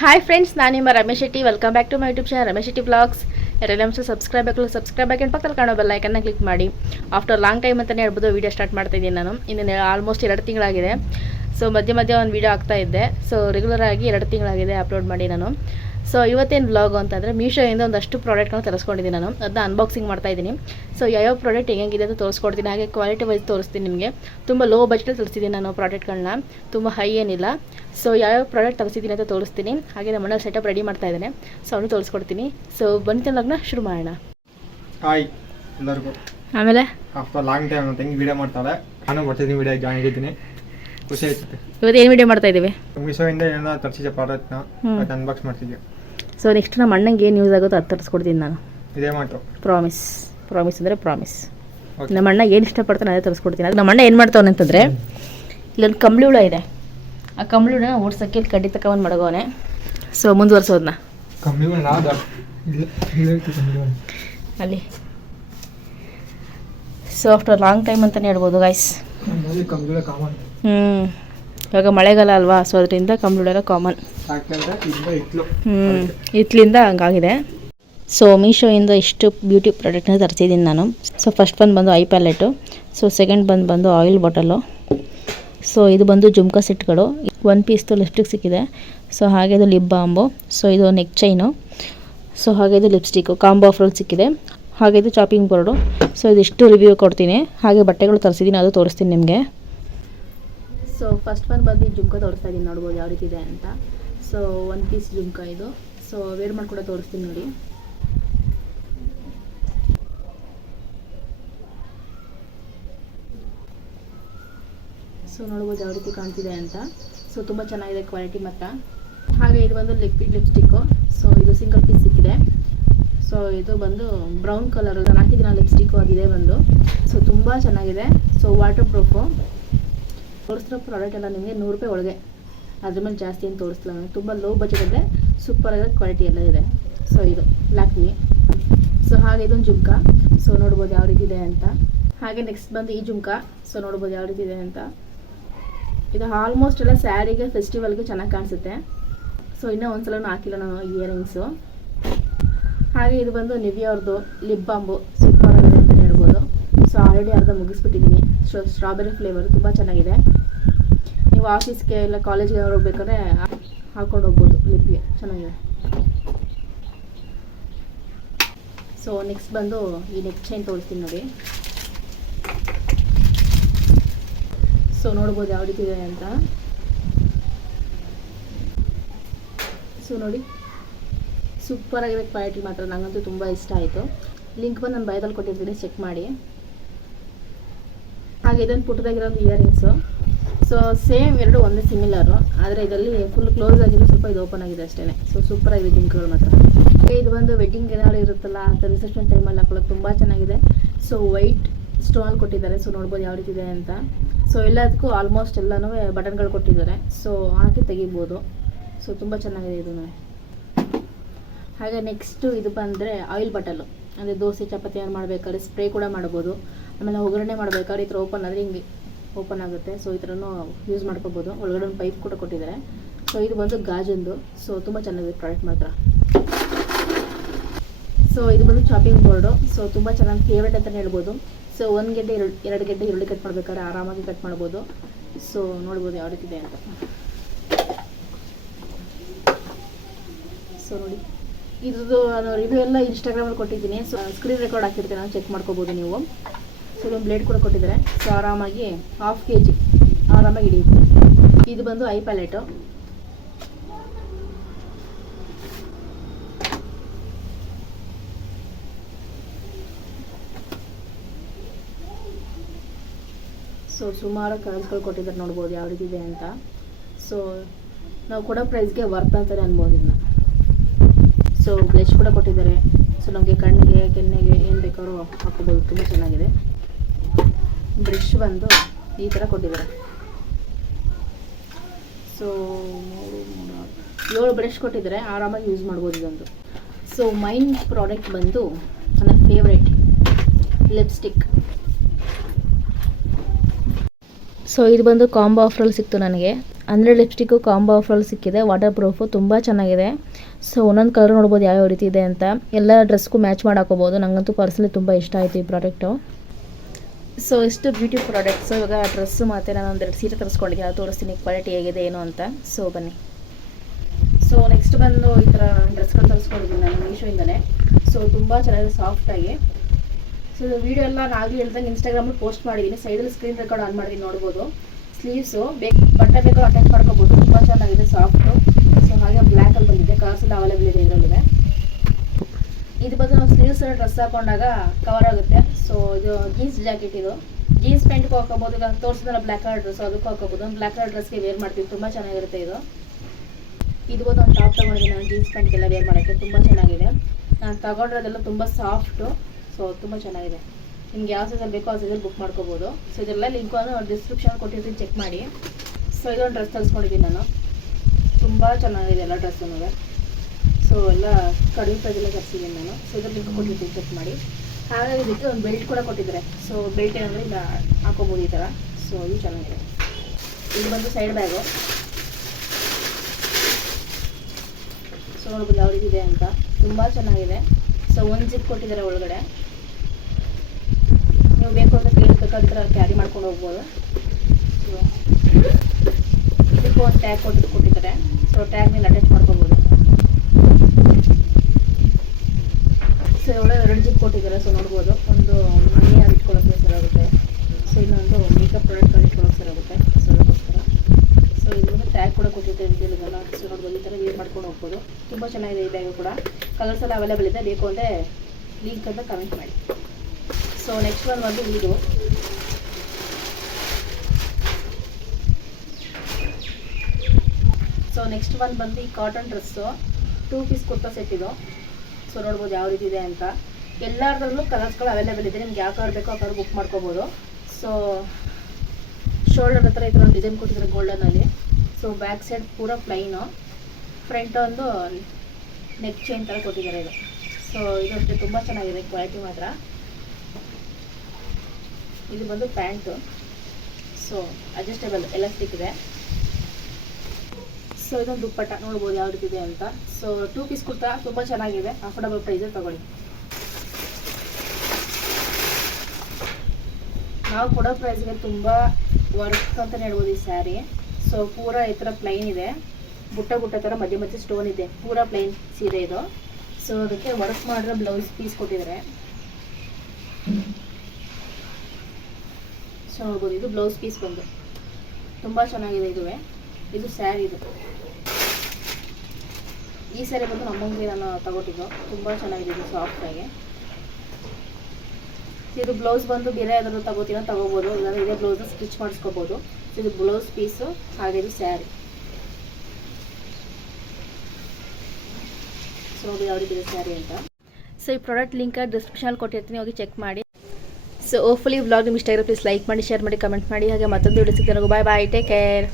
Hi friends, ನಾನು ನಿಮ್ಮ Ramesh Shetty. Welcome back to my YouTube channel Ramesh Shetty vlogs. ಯಾರೆಲ್ಲ ಸಬ್ಸ್ಕ್ರೈಬ್ ಆಗಿ ಪಕ್ಕದಲ್ಲಿ ಕಾಣೋ ಬೆಲ್ ಐಕನ್ನ ಕ್ಲಿಕ್ ಮಾಡಿ. ಆಫ್ಟರ್ ಲಾಂಗ್ ಟೈಮ್ ಅಂತಲೇ ಹೇಳ್ಬೋದು ವೀಡಿಯೋ ಸ್ಟಾರ್ಟ್ ಮಾಡ್ತಾ ಇದ್ದೀನಿ. ನಾನು ಇನ್ನು ಆಲ್ಮೋಸ್ಟ್ 2 ತಿಂಗಳಾಗಿದೆ. ಸೊ ಮಧ್ಯೆ ಒಂದು ವೀಡಿಯೋ ಆಗ್ತಾ ಇದ್ದೆ. ಸೊ ರೆಗ್ಯುಲರ್ ಆಗಿ 2 ತಿಂಗಳಾಗಿದೆ ಅಪ್ಲೋಡ್ ಮಾಡಿ ನಾನು. ಸೊ ಇವತ್ತೇನು ವ್ಲಾಗ್ ಅಂತಂದರೆ ಮೀಶೋಯಿಂದ ಒಂದಷ್ಟು ಪ್ರಾಡಕ್ಟ್ಗಳನ್ನ ತರಿಸ್ಕೊಂಡಿದ್ದೀನಿ. ನಾನು ಅದನ್ನ ಅನ್ಬಾಕ್ಸಿಂಗ್ ಮಾಡ್ತಾ ಇದ್ದೀನಿ. ಸೊ ಯಾವ ಪ್ರಾಡಕ್ಟ್ ಹೆಂಗಿದೆ ಅಂತ ತೋರಿಸ್ಕೊಡ್ತೀನಿ. ಹಾಗೆ ಕ್ವಾಲಿಟಿ ವೈಸ್ ತೋರಿಸ್ತೀನಿ ನಿಮಗೆ. ತುಂಬ ಲೋ ಬಜೆಟಲ್ಲಿ ತರಿಸಿದ್ದೀನಿ ನಾನು ಪ್ರಾಡಕ್ಟ್ಗಳನ್ನ, ತುಂಬ ಹೈ ಏನಿಲ್ಲ. ಸೊ ಯಾವ ಪ್ರಾಡಕ್ಟ್ ತರಿಸಿದ್ದೀನಿ ಅಂತ ತೋರಿಸ್ತೀನಿ. ಹಾಗೆ ನಮ್ಮ ಮನೇಲಿ ಸೆಟಪ್ ರೆಡಿ ಮಾಡ್ತಾ ಇದ್ದೇನೆ. ಸೊ ಅವನು ತೋರಿಸ್ಕೊಡ್ತೀನಿ. ಸೊ ಬನ್ನಿ ಲಗ್ನ ಶುರು ಮಾಡೋಣ. ಹಾಯ್ ಎಲ್ಲರಿಗೂ. ಆಮೇಲೆ ಆಫ್ಟರ್ ಲಾಂಗ್ ಟೈಮ್ ಅಂತ ಹಿಂಗೆ ವೀಡಿಯೋ ಮಾಡ್ತಾಳೆ. ನಾನು ಬರ್ತಿದ್ದೀನಿ, ವೀಡಿಯೋ ಜಾಯ್ನ್ ಆಗಿದ್ದೀನಿ. ಖುಷಿ ಆಯ್ತದೆ. ಇವತ್ತು ಏನು ವೀಡಿಯೋ ಮಾಡ್ತಾ ಇದ್ದೀವಿ? ಮೀಶೋಯಿಂದ ಏನೋ ತರಿಸಿದ್ದೆ ಪ್ರಾಡಕ್ಟ್ನ, ಅದು ಅನ್ಬಾಕ್ಸ್ ಮಾಡ್ತಿದ್ದೆ. ಸೊ ನೆಕ್ಸ್ಟ್ ನಮ್ಮ ಅಣ್ಣಂಗೆ ಏನು ಯೂಸ್ ಆಗುತ್ತೋ ಅದು ತರಿಸ್ಕೊಡ್ತೀನಿ ನಾನು. ಇದೇ ಮಾತು, ಪ್ರಾಮಿಸ್ ಅಂದರೆ ಪ್ರಾಮಿಸ್. ನಮ್ಮ ಅಣ್ಣ ಏನು ಇಷ್ಟಪಡ್ತಾನೆ ಅದೇ ತರಿಸ್ಕೊಡ್ತೀನಿ. ಅದು ನಮ್ಮ ಅಣ್ಣ ಏನು ಮಾಡ್ತಾವನೆ ಅಂತಂದರೆ, ಇಲ್ಲೊಂದು ಕಂಬಳಿ ಹುಳ ಇದೆ. ಆ ಕಂಬಳಿ ಹುಳನ ಓಡ್ಸೋಕ್ಕೆ ಕಡ್ಡಿ ತಗೊಂಡು ಮಡಗೋನೆ. ಸೊ ಮುಂದುವರ್ಸೋದನ್ನ ಅಲ್ಲಿ. ಸೊ ಆಫ್ಟರ್ ಲಾಂಗ್ ಟೈಮ್ ಅಂತಲೇ ಹೇಳ್ಬೋದು ಗೈಸ್. ಇವಾಗ ಮಳೆಗಾಲ ಅಲ್ವಾ, ಸೊ ಅದರಿಂದ ಕಂಬಳಿ ಕಾಮನ್. ಇತ್ಲಿಂದ ಹಂಗಾಗಿದೆ. ಸೊ ಮೀಶೋಯಿಂದ ಇಷ್ಟು ಬ್ಯೂಟಿ ಪ್ರಾಡಕ್ಟ್ನ ತರಿಸಿದ್ದೀನಿ ನಾನು. ಸೊ ಫಸ್ಟ್ ಬಂದು ಐ ಪ್ಯಾಲೆಟು. ಸೊ ಸೆಕೆಂಡ್ ಬಂದು ಆಯಿಲ್ ಬಾಟಲು. ಸೊ ಇದು ಬಂದು ಜುಮ್ಕಾ ಸೆಟ್ಗಳು. 1 ಪೀಸ್ದು ಲಿಪ್ಸ್ಟಿಕ್ ಸಿಕ್ಕಿದೆ. ಸೊ ಹಾಗೆ ಇದು ಲಿಪ್ ಬಾಂಬು. ಸೊ ಇದು ನೆಕ್ ಚೈನು. ಸೊ ಹಾಗೆ ಇದು ಲಿಪ್ಸ್ಟಿಕ್ಕು ಕಾಂಬೋ ಆಫರಲ್ಲಿ ಸಿಕ್ಕಿದೆ. ಹಾಗೆ ಇದು ಚಾಪಿಂಗ್ ಬೋರ್ಡು. ಸೊ ಇದಿಷ್ಟು ರಿವ್ಯೂ ಕೊಡ್ತೀನಿ. ಹಾಗೆ ಬಟ್ಟೆಗಳು ತರಿಸಿದ್ದೀನಿ, ಅದು ತೋರಿಸ್ತೀನಿ ನಿಮಗೆ. ಸೊ ಫಸ್ಟ್ ಬಂದು ಈ ಜುಮ್ಕಾ ತೋರಿಸ್ತಾ ಇದ್ದೀನಿ, ನೋಡ್ಬೋದು ಯಾವ ರೀತಿ ಇದೆ ಅಂತ. ಸೊ 1 ಪೀಸ್ ಜುಮ್ಕಾ ಇದು. ಸೊ ವೇರ್ ಮಾಡಿ ಕೂಡ ತೋರಿಸ್ತೀನಿ ನೋಡಿ. ಸೊ ನೋಡ್ಬೋದು ಯಾವ ರೀತಿ ಕಾಣ್ತಿದೆ ಅಂತ. ಸೊ ತುಂಬ ಚೆನ್ನಾಗಿದೆ ಕ್ವಾಲಿಟಿ ಮಾತ್ರ. ಹಾಗೆ ಇದು ಬಂದು ಲಿಪ್ಸ್ಟಿಕ್ಕು. ಸೊ ಇದು ಸಿಂಗಲ್ ಪೀಸ್ ಸಿಕ್ಕಿದೆ. ಸೊ ಇದು ಬಂದು ಬ್ರೌನ್ ಕಲರ್ ನಾನು ಹಾಕಿದ್ದೀನಿ ಲಿಪ್ಸ್ಟಿಕ್ಕು, ಅದಿದೆ ಬಂದು. ಸೊ ತುಂಬ ಚೆನ್ನಾಗಿದೆ. So waterproof. ತೋರಿಸ್ತಿರೋ ಪ್ರಾಡಕ್ಟ್ ಎಲ್ಲ ನಿಮಗೆ 100 ರೂಪಾಯಿ ಒಳಗೆ, ಅದ್ರ ಮೇಲೆ ಜಾಸ್ತಿ ಏನು ತೋರಿಸ್ತಿಲ್ಲ ನಾನು. ತುಂಬ ಲೋ ಬಜೆಟ್ ಇದೆ, ಸೂಪರ್ ಆಗಿದೆ ಕ್ವಾಲಿಟಿ ಎಲ್ಲ ಇದೆ. ಸೊ ಇದು ಲ್ಯಾಕ್ಮಿ. ಸೊ ಹಾಗೆ ಇದೊಂದು ಜುಮ್ಕಾ. ಸೊ ನೋಡ್ಬೋದು ಯಾವ ರೀತಿ ಇದೆ ಅಂತ. ಹಾಗೆ ನೆಕ್ಸ್ಟ್ ಬಂದು ಈ ಜುಮ್ಕಾ. ಸೊ ನೋಡ್ಬೋದು ಯಾವ ರೀತಿ ಇದೆ ಅಂತ. ಇದು ಆಲ್ಮೋಸ್ಟ್ ಎಲ್ಲ ಸ್ಯಾರಿಗೆ ಫೆಸ್ಟಿವಲ್ಗೆ ಚೆನ್ನಾಗಿ ಕಾಣಿಸುತ್ತೆ. ಸೊ ಇನ್ನೂ ಒಂದ್ಸಲನೂ ಹಾಕಿಲ್ಲ ನಾನು ಇಯರಿಂಗ್ಸು. ಹಾಗೆ ಇದು ಬಂದು ನಿವಿಯಾ ಅವ್ರದ್ದು ಲಿಪ್ ಬಾಂಬು. ಸೂಪರ್ ಆಗಿದೆ ಅಂತಲೇ ಹೇಳ್ಬೋದು. ಸೊ ಆಲ್ರೆಡಿ ಅರ್ಧ ಮುಗಿಸ್ಬಿಟ್ಟಿದ್ದೀನಿ. ಸ್ಟ್ರಾಬೆರಿ ಫ್ಲೇವರು ತುಂಬ ಚೆನ್ನಾಗಿದೆ. ನೀವು ಆಫೀಸ್ಗೆ ಇಲ್ಲ ಕಾಲೇಜ್ಗೆ ಹೋಗ್ಬೇಕಾದ್ರೆ ಹಾಕ್ಕೊಂಡು ಹೋಗ್ಬೋದು ಲಿಪ್ಗೆ, ಚೆನ್ನಾಗಿದೆ. ಸೊ ನೆಕ್ಸ್ಟ್ ಬಂದು ಈ ನೆಕ್ ಚೈನ್ ತೋರಿಸ್ತೀನಿ ನೋಡಿ. ಸೊ ನೋಡ್ಬೋದು ಯಾವ ರೀತಿ ಇದೆ ಅಂತ. ಸೊ ನೋಡಿ ಸೂಪರ್ ಆಗಿದೆ ಕ್ವಾಲಿಟಿ ಮಾತ್ರ. ನನಗಂತೂ ತುಂಬ ಇಷ್ಟ ಆಯಿತು. ಲಿಂಕ್ ಬಂದು ನಾನು ಬಯೋದಲ್ಲಿ ಕೊಟ್ಟಿರ್ತೀನಿ, ಚೆಕ್ ಮಾಡಿ. ಹಾಗೆ ಇದೊಂದು ಪುಟ್ಟದಾಗಿರೋದು ಇಯರಿಂಗ್ಸು. ಸೊ ಸೇಮ್ ಎರಡು ಒಂದೇ ಸಿಮಿಲರು, ಆದರೆ ಇದರಲ್ಲಿ ಫುಲ್ ಕ್ಲೋಸ್ ಆಗಿರೋ, ಸ್ವಲ್ಪ ಇದು ಓಪನ್ ಆಗಿದೆ ಅಷ್ಟೇ. ಸೊ ಸೂಪರ್ ಆಗಿದೆ ಜಿಂಕ್ಗಳು ಮಾತ್ರ. ಇದು ಬಂದು ವೆಡ್ಡಿಂಗ್ ಏನಾದ್ರು ಇರುತ್ತಲ್ಲ ಅಂತ ರಿಸೆಪ್ಷನ್ ಟೈಮಲ್ಲಿ ಹಾಕೊಳ್ಳೋಕೆ ತುಂಬ ಚೆನ್ನಾಗಿದೆ. ಸೊ ವೈಟ್ ಸ್ಟೋನಲ್ಲಿ ಕೊಟ್ಟಿದ್ದಾರೆ. ಸೊ ನೋಡ್ಬೋದು ಯಾವ ರೀತಿ ಇದೆ ಅಂತ. ಸೊ ಎಲ್ಲದಕ್ಕೂ ಆಲ್ಮೋಸ್ಟ್ ಎಲ್ಲನೂ ಬಟನ್ಗಳು ಕೊಟ್ಟಿದ್ದಾರೆ. ಸೊ ಹಾಕಿ ತೆಗಿಬೋದು. ಸೊ ತುಂಬ ಚೆನ್ನಾಗಿದೆ ಇದು. ಹಾಗೆ ನೆಕ್ಸ್ಟು ಇದು ಬಂದರೆ ಆಯಿಲ್ ಬಾಟಲು. ಅಂದರೆ ದೋಸೆ ಚಪಾತಿ ಏನು ಮಾಡಬೇಕಾದ್ರೆ ಸ್ಪ್ರೇ ಕೂಡ ಮಾಡ್ಬೋದು. ಆಮೇಲೆ ಒಗ್ಗರಣೆ ಮಾಡಬೇಕಾದ್ರೆ ಈ ಥರ ಓಪನ್ ಆದರೆ ಹಿಂಗೆ ಓಪನ್ ಆಗುತ್ತೆ. ಸೊ ಈ ಥರನೂ ಯೂಸ್ ಮಾಡ್ಕೋಬೋದು. ಒಳಗಡೆ ಒಂದು ಪೈಪ್ ಕೂಡ ಕೊಟ್ಟಿದ್ದಾರೆ. ಸೊ ಇದು ಬಂದು ಗಾಜಂದು. ಸೊ ತುಂಬ ಚೆನ್ನಾಗಿದೆ ಪ್ರಾಡಕ್ಟ್ ಮಾತ್ರ. ಸೊ ಇದು ಬಂದು ಚಾಪಿಂಗ್ ಬೋರ್ಡು. ಸೊ ತುಂಬ ಚೆನ್ನಾಗಿ ಫೇವ್ರೇಟ್ ಅಂತಲೇ ಹೇಳ್ಬೋದು. ಸೊ 1 ಗೆಡ್ಡೆ 2 ಗೆಡ್ಡೆ ಈರುಳ್ಳಿ ಕಟ್ ಮಾಡಬೇಕಾದ್ರೆ ಆರಾಮಾಗಿ ಕಟ್ ಮಾಡ್ಬೋದು. ಸೊ ನೋಡ್ಬೋದು ಯಾವ ರೀತಿ ಇದೆ ಅಂತ. ಸೊ ನೋಡಿ ಇದ್ರದ್ದು ನಾನು ರಿವ್ಯೂ ಎಲ್ಲ ಇನ್ಸ್ಟಾಗ್ರಾಮಲ್ಲಿ ಕೊಟ್ಟಿದ್ದೀನಿ. ಸೊ ಸ್ಕ್ರೀನ್ ರೆಕಾರ್ಡ್ ಹಾಕಿರ್ತೀನಿ, ನಾನು ಚೆಕ್ ಮಾಡ್ಕೋಬೋದು ನೀವು. ಸೊ ಒಂದು ಬ್ಲೇಡ್ ಕೂಡ ಕೊಟ್ಟಿದ್ದಾರೆ. ಸೊ ಆರಾಮಾಗಿ 1/2 kg ಆರಾಮಾಗಿ ಹಿಡಿಯುತ್ತೆ. ಇದು ಬಂದು ಐ ಪ್ಯಾಲೆಟು. ಸೊ ಸುಮಾರು ಕಲರ್ಸ್ಗಳು ಕೊಟ್ಟಿದ್ದಾರೆ, ನೋಡ್ಬೋದು ಯಾವ ರೀತಿ ಇದೆ ಅಂತ. ಸೊ ನಾವು ಕೊಡೋ ಪ್ರೈಸ್ಗೆ ವರ್ತ್ ಅಂತಾನೆ ಅನ್ಬೋದು ಇದನ್ನ. ಸೊ ಬ್ಲಷ್ ಕೂಡ ಕೊಟ್ಟಿದ್ದಾರೆ. ಸೊ ನಮಗೆ ಕಣ್ಣಿಗೆ ಕೆನ್ನೆಗೆ ಏನು ಬೇಕಾದ್ರೂ ಹಾಕೋಬೋದು, ತುಂಬ ಚೆನ್ನಾಗಿದೆ. ಬ್ರಷ್ ಬಂದು ಈ ಥರ ಕೊಟ್ಟಿದ್ದಾರೆ. ಸೊ 7 ಬ್ರಷ್ ಕೊಟ್ಟಿದ್ದಾರೆ, ಆರಾಮಾಗಿ ಯೂಸ್ ಮಾಡ್ಬೋದು ಇದೊಂದು. ಸೊ ಮೈನ್ ಪ್ರಾಡಕ್ಟ್ ಬಂದು ನನ್ನ ಫೇವ್ರೇಟ್ ಲಿಪ್ಸ್ಟಿಕ್. ಸೊ ಇದು ಬಂದು ಕಾಂಬೋ ಆಫರಲ್ಲಿ ಸಿಕ್ತು ನನಗೆ. ಅಂದರೆ ಲಿಪ್ಸ್ಟಿಕ್ಕು ಕಾಂಬೋ ಆಫರಲ್ಲಿ ಸಿಕ್ಕಿದೆ, ವಾಟರ್ ಪ್ರೂಫು, ತುಂಬ ಚೆನ್ನಾಗಿದೆ. ಸೊ ಒಂದೊಂದು ಕಲರ್ ನೋಡ್ಬೋದು ಯಾವ್ಯಾವ ರೀತಿ ಇದೆ ಅಂತ. ಎಲ್ಲ ಡ್ರೆಸ್ಗೂ ಮ್ಯಾಚ್ ಮಾಡಿ ಹಾಕೋಬೋದು. ನನಗಂತೂ ಪರ್ಸನಲಿ ತುಂಬ ಇಷ್ಟ ಆಯಿತು ಈ ಪ್ರಾಡಕ್ಟು. ಸೊ ಇಷ್ಟು ಬ್ಯೂಟಿ ಪ್ರಾಡಕ್ಟ್ಸು. ಇವಾಗ ಡ್ರೆಸ್ಸು ಮತ್ತು ನಾನು ಒಂದೆರಡು ಸೀರೆ ತರಿಸ್ಕೊಂಡಿದ್ದೀನಿ, ಅದು ತೋರಿಸ್ತೀನಿ ಕ್ವಾಲಿಟಿ ಹೇಗಿದೆ ಏನು ಅಂತ. ಸೊ ಬನ್ನಿ. ಸೊ ನೆಕ್ಸ್ಟ್ ಬಂದು ಈ ಥರ ಡ್ರೆಸ್ಗಳು ತರಿಸ್ಕೊಂಡಿದ್ದೀನಿ ನಾನು ಮೀಶೋಯಿಂದನೇ. ಸೊ ತುಂಬ ಚೆನ್ನಾಗಿದೆ, ಸಾಫ್ಟಾಗಿ. ಸೊ ವೀಡಿಯೋ ಎಲ್ಲ ನಾನು ಹೇಳ್ದಂಗೆ ಇನ್ಸ್ಟಾಗ್ರಾಮಲ್ಲಿ ಪೋಸ್ಟ್ ಮಾಡಿದ್ದೀನಿ, ಸೈಡಲ್ಲಿ ಸ್ಕ್ರೀನ್ ರೆಕಾರ್ಡ್ ಆನ್ ಮಾಡಿದ್ದೀನಿ, ನೋಡ್ಬೋದು. ಸ್ಲೀವ್ಸು ಬಟ್ಟೆ ಬೇಕು ಅಟ್ಯಾಚ್ ಮಾಡ್ಕೋಬೋದು, ತುಂಬ ಚೆನ್ನಾಗಿದೆ, ಸಾಫ್ಟು. ಸೊ ಹಾಗೆ ಬ್ಲ್ಯಾಕಲ್ಲಿ ಬಂದಿದೆ, ಕಲರ್ಸ್ ಎಲ್ಲ ಅವೈಲೇಬಲ್ ಇದೆ ಇದರಲ್ಲಿದೆ. ಇದು ಬಂದು ನಾವು ಸ್ಲೀವ್ಸ್ ಡ್ರೆಸ್ ಹಾಕೊಂಡಾಗ ಕವರ್ ಆಗುತ್ತೆ. ಸೊ ಇದು ಜೀನ್ಸ್ ಜಾಕೆಟ್, ಇದು ಜೀನ್ಸ್ ಪ್ಯಾಂಟ್ಗೂ ಹಾಕೋಬೋದು. ಈಗ ತೋರಿಸಿದ್ರಲ್ಲ ಬ್ಲ್ಯಾಕ್ ಕಲರ್ ಡ್ರೆಸ್, ಅದಕ್ಕೂ ಹಾಕೋಬೋದು. ಒಂದು ಬ್ಲ್ಯಾಕ್ ಕಲರ್ ಡ್ರೆಸ್ಗೆ ವೇರ್ ಮಾಡ್ತೀವಿ, ತುಂಬ ಚೆನ್ನಾಗಿರುತ್ತೆ ಇದು. ಇದು ಬಂದು ಒಂದು ಟಾಪ್ ತೊಗೊಂಡಿದ್ದೀನಿ ನಾನು ಜೀನ್ಸ್ ಪ್ಯಾಂಟ್ಗೆಲ್ಲ ವೇರ್ ಮಾಡೋಕ್ಕೆ, ತುಂಬ ಚೆನ್ನಾಗಿದೆ. ನಾನು ತಗೊಂಡಿರೋದೆಲ್ಲ ತುಂಬ ಸಾಫ್ಟು. ಸೊ ತುಂಬ ಚೆನ್ನಾಗಿದೆ. ನಿಮ್ಗೆ ಯಾವ ಸೈಜಲ್ಲಿ ಬೇಕೋ ಆ ಸೈಜಲ್ಲಿ ಬುಕ್ ಮಾಡ್ಕೋಬೋದು. ಸೊ ಇದೆಲ್ಲ ಲಿಂಕು ಅಂದರೆ ಡಿಸ್ಕ್ರಿಪ್ಷನ್ ಕೊಟ್ಟಿರ್ತೀನಿ, ಚೆಕ್ ಮಾಡಿ. ಸೊ ಇದೊಂದು ಡ್ರೆಸ್ ತರಿಸ್ಕೊಂಡಿದ್ದೀನಿ ನಾನು, ತುಂಬ ಚೆನ್ನಾಗಿದೆ ಎಲ್ಲ ಡ್ರೆಸ್ಸೂ. ಸೊ ಎಲ್ಲ ಕಡಿಮೆ ಪ್ರೈಸಲ್ಲೇ ತರಿಸಿದ್ದೀನಿ ನಾನು. ಸೊ ಇದ್ರ ಲಿಂಕ್ ಕೊಟ್ಟಿರ್ತೀನಿ, ಚೆಕ್ ಮಾಡಿ. ಹಾಗಾಗಿ ಇದಕ್ಕೆ ಒಂದು ಬೆಲ್ಟ್ ಕೂಡ ಕೊಟ್ಟಿದ್ದಾರೆ. ಸೊ ಬೆಲ್ಟ್ ಏನಂದರೆ ಇಲ್ಲ ಹಾಕೋಬೋದು ಈ ಥರ. ಸೊ ಇದು ಚೆನ್ನಾಗಿದೆ. ಇದು ಬಂದು ಸೈಡ್ ಬ್ಯಾಗು. ಸೊ ನೋಡ್ಬೋದು ಯಾವ ರೀತಿ ಇದೆ ಅಂತ, ತುಂಬ ಚೆನ್ನಾಗಿದೆ. ಸೊ ಒಂದು ಜಿಪ್ ಕೊಟ್ಟಿದ್ದಾರೆ ಒಳಗಡೆ, ನೀವು ಬೇಕು ಅಂತ ಕೇಳಬೇಕಾದ್ರೆ ಕ್ಯಾರಿ ಮಾಡ್ಕೊಂಡು ಹೋಗ್ಬೋದು. ಸೊ ಇದಕ್ಕೂ ಒಂದು ಟ್ಯಾಗ್ ಕೊಟ್ಟಿದ್ದಾರೆ. ಸೊ ಟ್ಯಾಗ್ ಮೇಲೆ ಅಟ್ಯಾಚ್ ಮಾಡ್ಕೋಬೋದು. ಸೊ ಒಳ್ಳೆ 2 ಜಿಪ್ ಕೊಟ್ಟಿದ್ದಾರೆ. ಸೊ ನೋಡ್ಬೋದು, ಒಂದು ಮನಿ ಅದು ಇಟ್ಕೊಳ್ಳೋಕ್ಕೆ ಸರಿಯಾಗುತ್ತೆ. ಸೊ ಇನ್ನೊಂದು ಮೇಕಪ್ ಪ್ರಾಡಕ್ಟ್ ಇಟ್ಕೊಳ್ಳೋಕೆ ಸರಿಯಾಗುತ್ತೆ. ಸೊ ಅದಕ್ಕೋಸ್ಕರ ಸೊ ಇದೊಂದು ಟ್ಯಾಗ್ ಕೂಡ ಕೊಟ್ಟಿರ್ತಾರೆ ಅಂತ ಹೇಳಿದ್ರಲ್ಲ. ಸೊ ನೋಡ್ಬೋದು, ಈ ಥರ ಯೂಸ್ ಮಾಡ್ಕೊಂಡು ಹೋಗ್ಬೋದು. ತುಂಬ ಚೆನ್ನಾಗಿದೆ ಈ ಬ್ಯಾಗು ಕೂಡ. ಕಲರ್ಸ್ ಎಲ್ಲ ಅವೈಲೇಬಲ್ ಇದೆ, ಬೇಕು ಅಂದರೆ ಲಿಂಕ್ ಅಂತ ಕಮೆಂಟ್ ಮಾಡಿ. ಸೊ ನೆಕ್ಸ್ಟ್ ಒನ್ ಬಂದು ಇದು. ಸೊ ನೆಕ್ಸ್ಟ್ ಒನ್ ಬಂದು ಈ cotton dress 2 piece kurta set ಇದು. ಸೊ ನೋಡ್ಬೋದು ಯಾವ ರೀತಿ ಇದೆ ಅಂತ. ಎಲ್ಲರಲ್ಲೂ ಕಲರ್ಸ್ಗಳು ಅವೈಲೇಬಲ್ ಇದೆ, ನಿಮ್ಗೆ ಯಾವ ಕಲರ್ ಬೇಕೋ ಆ ಕಲರ್ ಬುಕ್ ಮಾಡ್ಕೋಬೋದು. ಸೊ ಶೋಲ್ಡರ್ ಹತ್ರ ಈ ಥರ ಒಂದು ಡಿಸೈನ್ ಕೊಟ್ಟಿದ್ದಾರೆ ಗೋಲ್ಡನಲ್ಲಿ. ಸೊ ಬ್ಯಾಕ್ ಸೈಡ್ ಪೂರ ಪ್ಲೈನು, ಫ್ರಂಟ್ ಒಂದು ನೆಕ್ ಚೈನ್ ಥರ ಕೊಟ್ಟಿದ್ದಾರೆ ಇದು. ಸೊ ಇದು ಅಷ್ಟೇ ತುಂಬ ಚೆನ್ನಾಗಿದೆ, ಕ್ವಾಲಿಟಿ ಮಾತ್ರ. ಇದು ಬಂದು ಪ್ಯಾಂಟು. ಸೊ ಅಡ್ಜಸ್ಟೇಬಲ್ ಎಲಾಸ್ಟಿಕ್ ಇದೆ. ಸೊ ಇದೊಂದು ದುಪ್ಪಟ್ಟ, ನೋಡ್ಬೋದು ಯಾವ ರೀತಿ ಇದೆ ಅಂತ. ಸೊ 2 ಪೀಸ್ ಕುರ್ತಾ, ತುಂಬ ಚೆನ್ನಾಗಿದೆ, ಅಫೋರ್ಡಬಲ್ ಪ್ರೈಸಲ್ಲಿ ತಗೊಳ್ಳಿ. ನಾವು ಕೊಡೋ ಪ್ರೈಸ್ಗೆ ತುಂಬ ವರ್ಕ್ ಅಂತಲೇ ಹೇಳ್ಬೋದು ಈ ಸ್ಯಾರಿ. ಸೊ ಪೂರ ಈ ಥರ ಪ್ಲೈನ್ ಇದೆ, ಬುಟ್ಟ ಥರ ಮಧ್ಯೆ ಮಧ್ಯೆ ಸ್ಟೋನ್ ಇದೆ, ಪೂರ ಪ್ಲೈನ್ ಸೀರೆ ಇದು. ಸೊ ಅದಕ್ಕೆ ವರ್ಕ್ ಮಾಡಿರೋ ಬ್ಲೌಸ್ ಪೀಸ್ ಕೊಟ್ಟಿದ್ದಾರೆ. ಸೊ ನೋಡ್ಬೋದು, ಇದು ಬ್ಲೌಸ್ ಪೀಸ್ ಬಂದು ತುಂಬ ಚೆನ್ನಾಗಿದೆ. ಇದು ಸ್ಯಾರಿ. ಈ ಸ್ಯಾರಿ ಬಂದು ನಮ್ಮಂಗೆ ನಾನು ತಗೊಟ್ಟಿದ್ದು, ತುಂಬ ಚೆನ್ನಾಗಿದೆ, ಇದು ಸಾಫ್ಟಾಗಿ. ಇದು ಬ್ಲೌಸ್ ಬಂದು ಬೇರೆ ಯಾವ್ದಾದ್ರು ತಗೋಬೋದು, ಇಲ್ಲಾಂದರೆ ಇದೇ ಬ್ಲೌಸ್ನ ಸ್ಟಿಚ್ ಮಾಡಿಸ್ಕೋಬೋದು. ಇದು ಬ್ಲೌಸ್ ಪೀಸು, ಹಾಗೆ ಇದು ಸ್ಯಾರಿ. ಸೊ ನೋಡಿ ಯಾವ ರೀತಿ ಇದೆ ಸ್ಯಾರಿ ಅಂತ. ಸೊ ಈ ಪ್ರಾಡಕ್ಟ್ ಲಿಂಕ್ ಡಿಸ್ಕ್ರಿಪ್ಷನಲ್ಲಿ ಕೊಟ್ಟಿರ್ತೀನಿ, ಹೋಗಿ ಚೆಕ್ ಮಾಡಿ. ಸೊ ಹೋಪ್ಫುಲಿ ವ್ಲಾಗ್ ನಿಮ್ಗೆ ಇಷ್ಟ ಆಗಿರೋ ಪ್ಲೀಸ್ ಲೈಕ್ ಮಾಡಿ, ಶೇರ್ ಮಾಡಿ, ಕಮೆಂಟ್ ಮಾಡಿ. ಹಾಗೆ ಮತ್ತೊಂದು ವಿಡಿಯೋ ಸಿಗ್ತಾರೆ. ಬಾಯ್ ಬಾಯ್, ಟೇಕ್ ಕೇರ್.